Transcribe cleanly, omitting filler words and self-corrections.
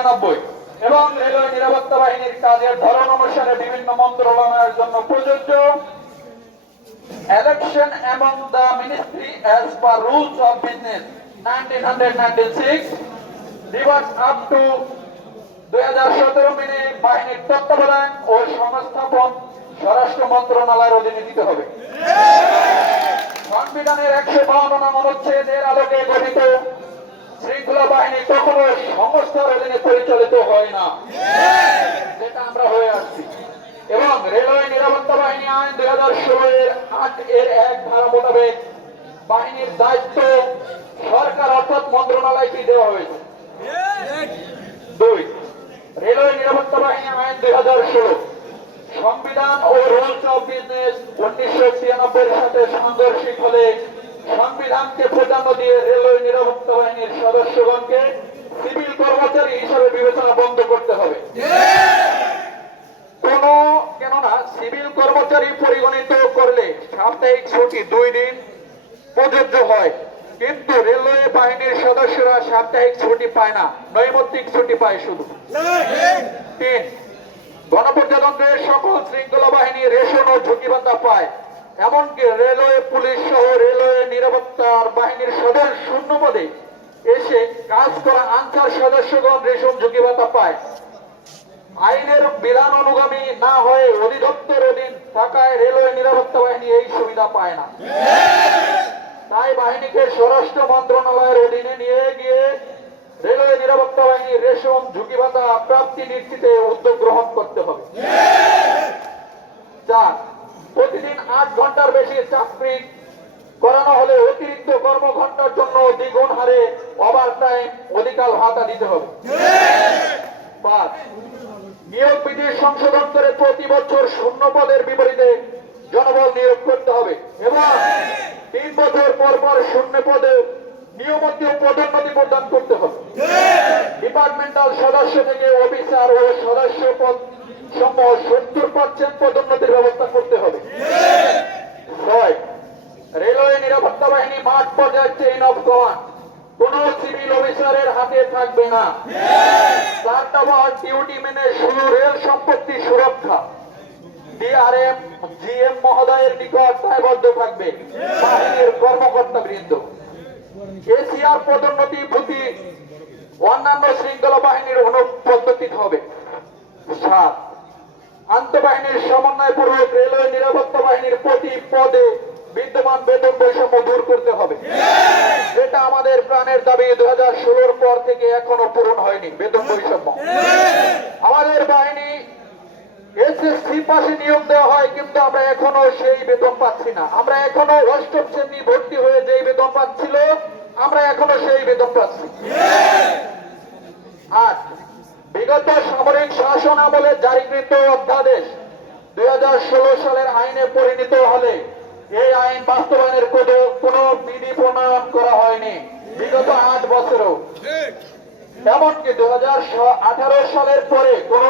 1993 এবং রেলওয়ে নিরাপত্তা বাহিনীর কাজের ধরন অনুসারে বিভিন্ন মন্ত্রণালয়ের জন্য প্রযোজ্য election among the ministry as per rules of business 1996 reverts up to 2017 মেনে বাহিনীর তত্ত্বাবধান ও সংস্থাপন স্বরাষ্ট্র মন্ত্রণালয়ের অধীনে দিতে হবে। সংবিধানের 152 নং অনুচ্ছেদের আলোকে গঠিত শৃঙ্খলা বাহিনী কখনো সংস্থার অধীনে পরিচালিত হয় না, যেটা আমরা হয়ে আসছি। এবং রেলওয়ে নিরাপত্তা বাহিনী আইন 2016-8 ধারা মোতাবেক বাহিনীর দায়িত্ব সরকার অর্থাৎ মন্ত্রণালয়কে দেওয়া হয়েছে। 2 রেলওয়ে নিরাপত্তা বাহিনী আইন 2016 সংবিধান ও রুলস অফ বিজনেস 1993 এর সাথে সাংঘর্ষিক হলে সংবিধানকে প্রাধান্য দিয়ে রেলওয়ে নিরাপত্তা বাহিনীর সদস্যগণকে সিভিল কর্মচারী হিসাবে বিবেচনা বন্ধ করতে হবে। কেননা সিভিল কর্মচারী পরিগণিত করলে সাপ্তাহিক ছুটি 2 দিন প্রযোজ্য হয়, কিন্তু রেলওয়ে বাহিনীর সদস্যরা সাপ্তাহিক ছুটি পায় না, নৈমিত্তিক ছুটি পায় শুধু। 3 গণপ্রজাতন্ত্রের সকল শৃঙ্খলা বাহিনী রেশন ও ঝুঁকি ভাতা পায়, এমনকি রেলওয়ে পুলিশ সহ রেলওয়ে নিরাপত্তার বাহিনীর সদস্য শূন্য পদে এসে কাজ করা আনসার সদস্যগণ রেশন ঝুঁকি ভাতা পায়। আইনের বিধান অনুগামী না হয়ে অধিদপ্তর অধীন থাকায় রেলওয়ে নিরাপত্তা বাহিনী এই সুবিধা পায় না। তাই বাহিনীকে স্বরাষ্ট্র মন্ত্রণালয়ের অধীনে নিয়ে গিয়ে রেলওয়ে নিরাপত্তা বাহিনী রেশন ঝুঁকি ভাতা প্রাপ্তি নিশ্চিতে উদ্যোগ গ্রহণ করতে হবে। 4 প্রতিদিন 8 ঘন্টার বেশি চাকরি করানো হলে অতিরিক্ত কর্মঘণ্টার জন্য দ্বিগুণ হারে ওভারটাইম অধিকার ভাতা দিতে হবে। 5 নিয়োগ বিধি সংশোধন করে প্রতি বছর শূন্য পদের বিপরীতে জনবল নিয়োগ করতে হবে এবং 3 বছর পর পর শূন্য পদে নিয়মিত পদোন্নতি প্রদান করতে হবে। ডিপার্টমেন্টাল সদস্য থেকে অফিসার ও সদস্য পদ সমূহ 70% পদোন্নতির ব্যবস্থা করতে হবে। 6 রেলওয়ে নিরাপত্তা বাহিনী মাঠ পর্যায়ে চেইন অফ কমান্ড কোন সিভিল অফিসারের হাতে থাকবে না। 4 নম্বর ডিউটি মেনে শুধু রেল সম্পত্তি সুরক্ষা ডিআরএম জিএম মহোদয়ের নিকট দায়বদ্ধ থাকবে বাহিনীর কর্মকর্তা বৃন্দ। এসিআর পদোন্নতি ভূতি অন্যান্য শৃঙ্খলা বাহিনীর অনুপদ্ধতি হবে। 7 আন্তঃবাহিনীর সমন্বয় পূর্বক রেলওয়ে নিরাপত্তা বাহিনীর প্রতি পদে বিদ্যমান বেতন বৈষম্য দূর করতে হবে, যেটা আমাদের প্রাণের দাবি। 2016 পর থেকে এখনো পূরণ হয়নি বেতন বৈষম্য। আমাদের বাহিনী এসএসসি পাশে নিয়োগ দেওয়া হয়, কিন্তু আমরা এখনো সেই বেতন পাচ্ছি না। আমরা এখনো 8ম শ্রেণী ভর্তি হয়ে যেই বেতন পাচ্ছিল, আমরা এখনো সেই বেতন পাচ্ছি। 8 বিগত সামরিক শাসন আমলে জারিকৃত অধ্যাদেশ 2016 সালের আইনে পরিণত হলে এই আইন বাস্তবায়নের কোনো বিধি প্রণয়ন করা হয়নি বিগত 8 বছরেও। এমনকি 2018 সালের পরে কোন